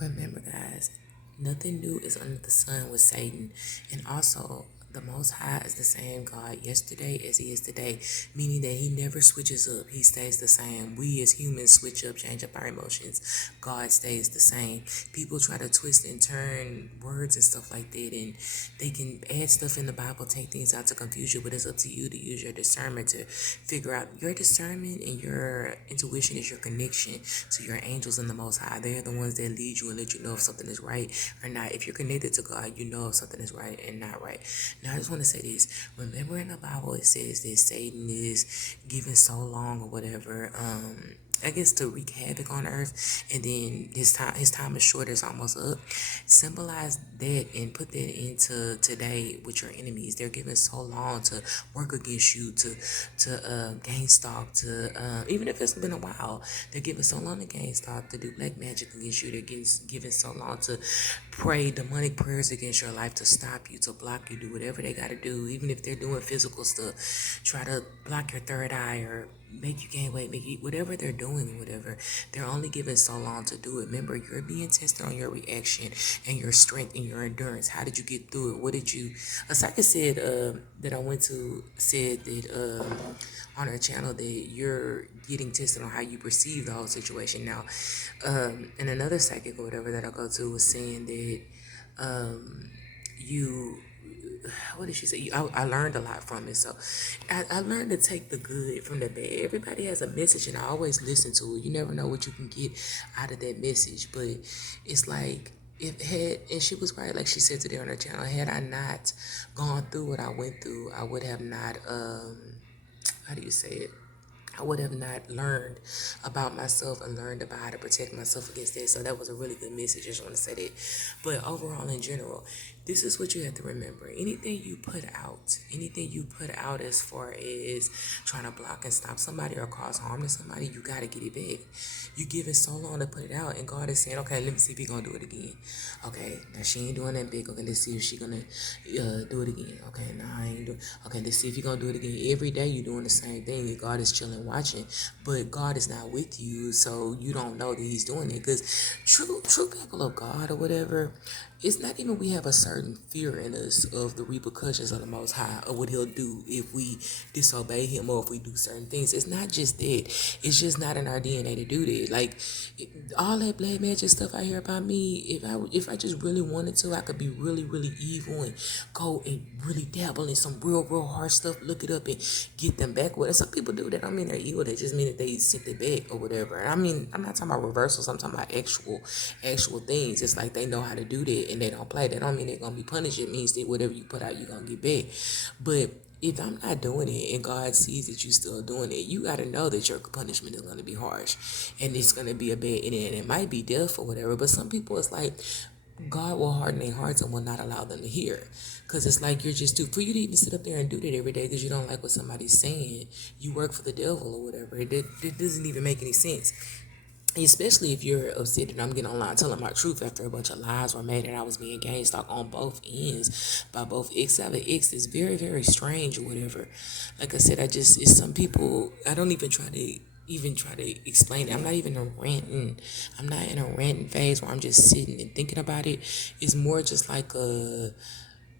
Remember, guys, nothing new is under the sun with Satan. And also, the Most High is the same God yesterday as He is today, meaning that He never switches up. He stays the same. We as humans switch up, change up our emotions. God stays the same. People try to twist and turn words and stuff like that, and they can add stuff in the Bible, take things out to confuse you, but it's up to you to use your discernment to figure out. Your discernment and your intuition is your connection to your angels and the Most High. They're the ones that lead you and let you know if something is right or not. If you're connected to God, you know if something is right and not right. Now, I just want to say this. Remember in the Bible, it says that Satan is given so long or whatever. I guess to wreak havoc on earth, and then his time is short, it's almost up. Symbolize that and put that into today with your enemies. They're given so long to work against you, to gain stock, to even if it's been a while, they're given so long to gain stock, to do black magic against you. They're given so long to pray demonic prayers against your life, to stop you, to block you, do whatever they got to do, even if they're doing physical stuff, try to block your third eye or make you gain weight, make you, whatever they're doing, whatever. They're only given so long to do it. Remember, you're being tested on your reaction and your strength and your endurance. How did you get through it? What did you? A psychic said that I went to said that on her channel that you're getting tested on how you perceive the whole situation. Now, and another psychic or whatever that I go to was saying that you what did she say? I learned a lot from it. So I learned to take the good from the bad. Everybody has a message, and I always listen to it. You never know what you can get out of that message. But it's like, if had, and she was right, like she said today on her channel, had I not gone through what I went through, I would have not, how do you say it? I would have not learned about myself and learned about how to protect myself against that. So that was a really good message. I just want to say that. But overall, in general, this is what you have to remember. Anything you put out as far as trying to block and stop somebody or cause harm to somebody, you got to get it back. You give it so long to put it out, and God is saying, okay, let me see if He gonna do it again. Okay, now she ain't doing that big. Okay, let's see if she gonna do it again. Okay, now I ain't doing. Okay, let's see if He gonna do it again. Every day you doing the same thing, and God is chilling, watching, but God is not with you, so you don't know that He's doing it. Because true people of God or whatever, it's not even we have a certain fear in us of the repercussions of the Most High or what He'll do if we disobey Him or if we do certain things. It's not just that. It's just not in our DNA to do that. Like all that black magic stuff I hear about me, if I just really wanted to, I could be really evil and go and really dabble in some real hard stuff. Look it up and get them back with it. Some people do that. I don't mean they're evil. They just mean that they sent it back or whatever. I mean, I'm not talking about reversals. I'm talking about actual things. It's like they know how to do that and they don't play. That don't mean they're gonna be punished. It means that whatever you put out, you're gonna get back. But if I'm not doing it and God sees that you still doing it, you got to know that your punishment is going to be harsh and it's going to be a bad, and it might be death or whatever. But some people, it's like God will harden their hearts and will not allow them to hear. Because it's like you're just too, for you to even sit up there and do that every day because you don't like what somebody's saying, you work for the devil or whatever. It doesn't even make any sense. Especially if you're upset that I'm getting online telling my truth after a bunch of lies were made and I was being gang stalked on both ends by both X. Out of X is very strange or whatever. Like I said, it's some people, I don't even try to explain it. I'm not even a ranting. I'm not in a ranting phase where I'm just sitting and thinking about it. It's more just like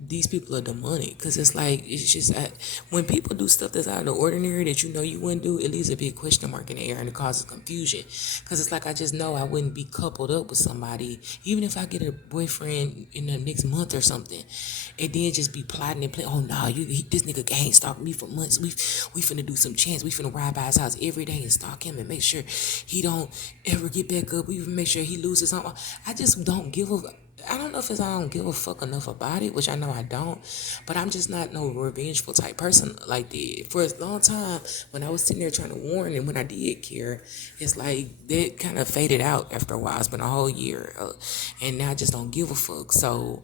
these people are demonic, because it's like, it's just when people do stuff that's out of the ordinary that you know you wouldn't do, it leaves a big question mark in the air and it causes confusion. Because it's like, I just know I wouldn't be coupled up with somebody even if I get a boyfriend in the next month or something, and then just be plotting and playing. Oh no, this nigga gang stalked me for months. We finna do some chance. We finna ride by his house every day and stalk him and make sure he don't ever get back up. We even make sure he loses something. I just don't give a, I don't know if it's I don't give a fuck enough about it, which I know I don't, but I'm just not no revengeful type person like that. For a long time, when I was sitting there trying to warn, and when I did care, it's like that kind of faded out after a while. It's been a whole year, and now I just don't give a fuck. So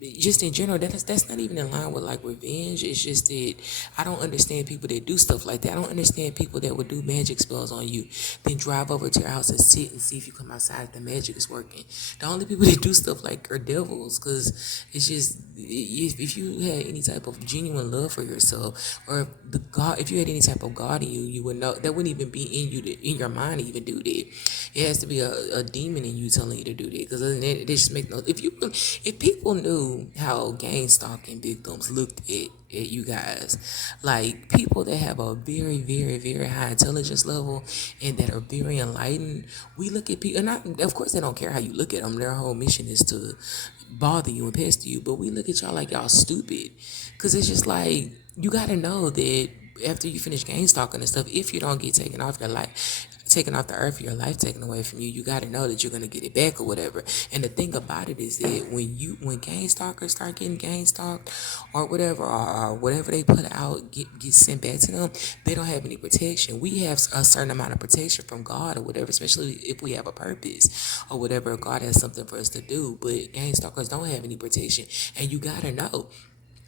just in general, that's not even in line with like revenge. It's just that I don't understand people that do stuff like that. I don't understand people that would do magic spells on you, then drive over to your house and sit and see if you come outside if the magic is working. The only people that do stuff like are devils, because it's just if you had any type of genuine love for yourself, or the God, if you had any type of God in you, you would know that wouldn't even be in you in your mind to even do that. It has to be a demon in you telling you to do that, because other than that, it just make no. If people knew how gang stalking victims looked at you guys, like people that have a very, very, very high intelligence level and that are very enlightened, we look at people, and of course they don't care how you look at them. Their whole mission is to bother you and pester you, but we look at y'all like y'all stupid, because it's just like you got to know that after you finish gang stalking and stuff, if you don't get taken off the earth, your life taken away from you, you got to know that you're gonna get it back or whatever. And the thing about it is that when gang stalkers start getting gang stalked or whatever, or whatever they put out get sent back to them, they don't have any protection. We have a certain amount of protection from God or whatever, especially if we have a purpose or whatever. God has something for us to do, but gang stalkers don't have any protection, and you gotta know.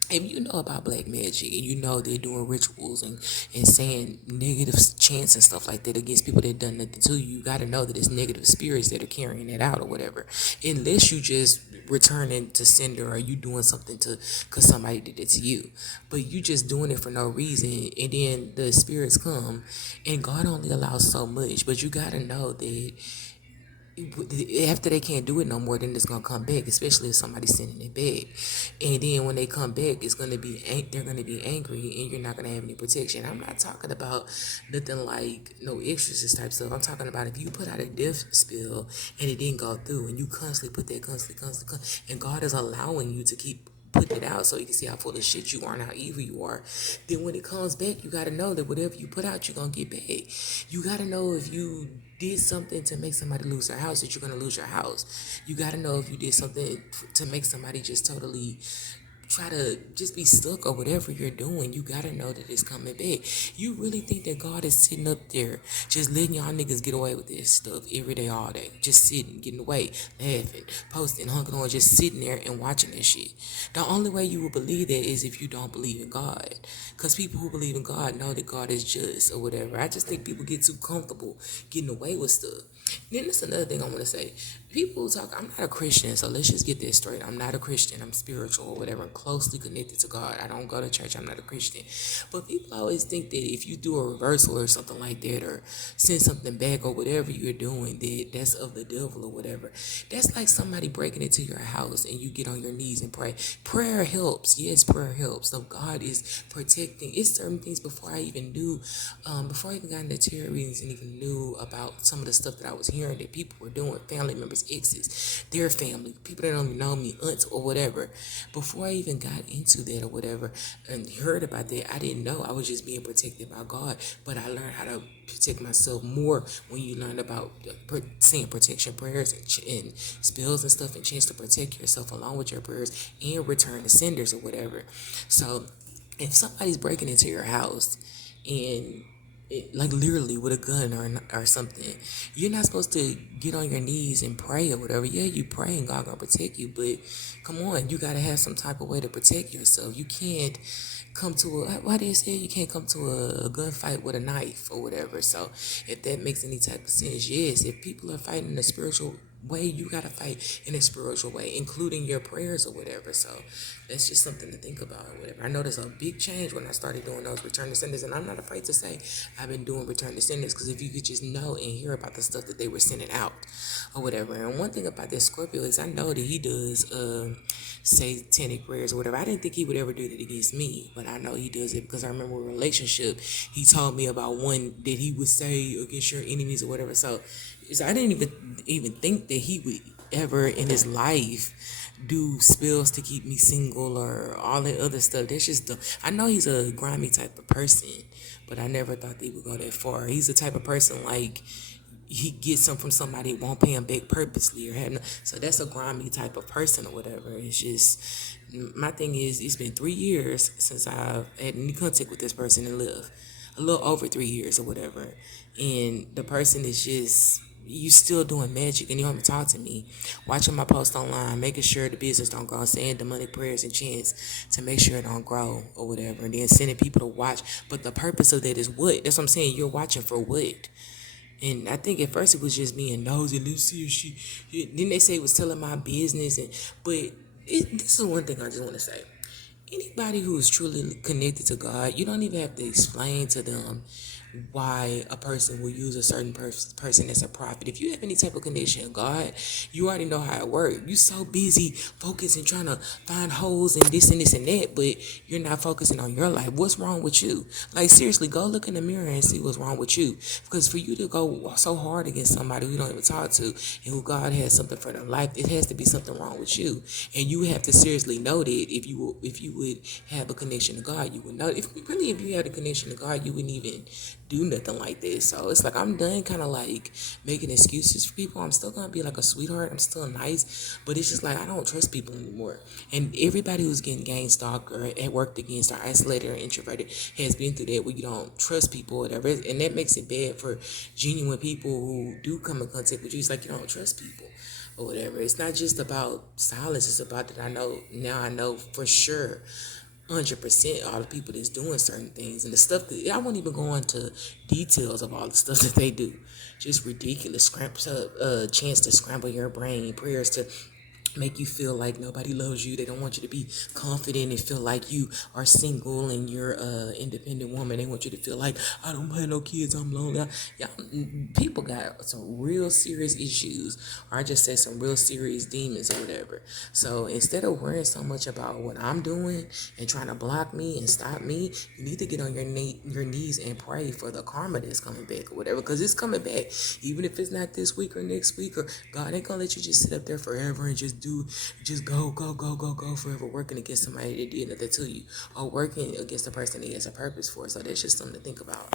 If you know about black magic and you know they're doing rituals and saying negative chants and stuff like that against people that done nothing to you, you got to know that it's negative spirits that are carrying it out or whatever. Unless you just returning to sender, or you doing something to because somebody did it to you, but you just doing it for no reason, and then the spirits come, and God only allows so much. But you got to know that after they can't do it no more, then it's gonna come back, especially if somebody's sending it back. And then when they come back, they're gonna be angry, and you're not gonna have any protection. I'm not talking about nothing like no exorcist type stuff. I'm talking about if you put out a death spell and it didn't go through, and you constantly put that constantly, and God is allowing you to keep putting it out so you can see how full of shit you are and how evil you are. Then when it comes back, you gotta know that whatever you put out, you're gonna get back. You gotta know if you did something to make somebody lose their house, that you're gonna lose your house. You gotta know if you did something to make somebody just totally try to just be stuck or whatever you're doing, you gotta know that it's coming back. You really think that God is sitting up there just letting y'all niggas get away with this stuff every day, all day? Just sitting, getting away, laughing, posting, hunking on, just sitting there and watching this shit. The only way you will believe that is if you don't believe in God. Because people who believe in God know that God is just or whatever. I just think people get too comfortable getting away with stuff. Then that's another thing I want to say. People talk, I'm not a Christian, so let's just get this straight. I'm not a Christian. I'm spiritual or whatever. I'm closely connected to God. I don't go to church. I'm not a Christian. But people always think that if you do a reversal or something like that, or send something back or whatever you're doing, that's of the devil or whatever. That's like somebody breaking into your house and you get on your knees and pray. Prayer helps. Yes, prayer helps. So God is protecting. It's certain things before I even knew, before I even got into tarot readings and even knew about some of the stuff that I was hearing that people were doing, family members, exes, their family, people that don't even know me, aunts or whatever. Before I even got into that or whatever and heard about that, I didn't know. I was just being protected by God. But I learned how to protect myself more when you learn about saying protection prayers and spells and stuff, and chance to protect yourself along with your prayers and return to senders or whatever. So if somebody's breaking into your house and like literally with a gun or something, you're not supposed to get on your knees and pray or whatever. Yeah, you pray and God gonna protect you, but come on, you gotta have some type of way to protect yourself. You can't come to why they say you can't come to a gunfight with a knife or whatever. So if that makes any type of sense, yes, if people are fighting in a spiritual way, you gotta fight in a spiritual way, including your prayers or whatever. So that's just something to think about or whatever. I noticed a big change when I started doing those return to senders, and I'm not afraid to say I've been doing return to senders, because if you could just know and hear about the stuff that they were sending out or whatever. And one thing about this Scorpio is I know that he does satanic prayers or whatever. I didn't think he would ever do that against me, but I know he does it because I remember a relationship. He told me about one that he would say against your enemies or whatever. So I didn't even think that he would ever in his life do spells to keep me single or all that other stuff. That's just I know he's a grimy type of person, but I never thought they would go that far. He's the type of person like he gets some from somebody won't pay him back purposely or have no, so that's a grimy type of person or whatever. It's just my thing is it's been 3 years since I've had any contact with this person and lived a little over 3 years or whatever, and the person is just you still doing magic and you don't even talk to me, watching my post online, making sure the business don't grow, saying demonic prayers and chants to make sure it don't grow or whatever, and then sending people to watch. But the purpose of that is what? That's what I'm saying. You're watching for what? And I think at first it was just being nosy. Let's see if Then they say it was telling my business, this is one thing I just want to say. Anybody who is truly connected to God, you don't even have to explain to them why a person will use a certain person as a prophet. If you have any type of connection with God, you already know how it works. You so busy focusing, trying to find holes in this and this and that, but you're not focusing on your life. What's wrong with you? Like seriously, go look in the mirror and see what's wrong with you. Because for you to go so hard against somebody who you don't even talk to and who God has something for their life, it has to be something wrong with you. And you have to seriously know that if you would have a connection to God, you would know. If you had a connection to God, you wouldn't even do nothing like this. So it's like I'm done kind of like making excuses for people. I'm still gonna be like a sweetheart. I'm still nice, but it's just like I don't trust people anymore. And everybody who's getting gang stalked or worked against or isolated or introverted has been through that where you don't trust people or whatever. And that makes it bad for genuine people who do come in contact with you. It's like you don't trust people or whatever. It's not just about silence. It's about that I know for sure 100% all the people that's doing certain things and the stuff that I won't even go into details of all the stuff that they do. Just ridiculous scramps up chance to scramble your brain, prayers to make you feel like nobody loves you. They don't want you to be confident and feel like you are single and you're a independent woman. They want you to feel like I don't have no kids, I'm lonely. Yeah, people got some real serious issues, or I just said some real serious demons or whatever. So instead of worrying so much about what I'm doing and trying to block me and stop me, you need to get on your knees and pray for the karma that's coming back or whatever, because it's coming back. Even if it's not this week or next week, or God ain't gonna let you just sit up there forever and just go forever working against somebody that did nothing to you, or working against a person that he has a purpose for. So that's just something to think about.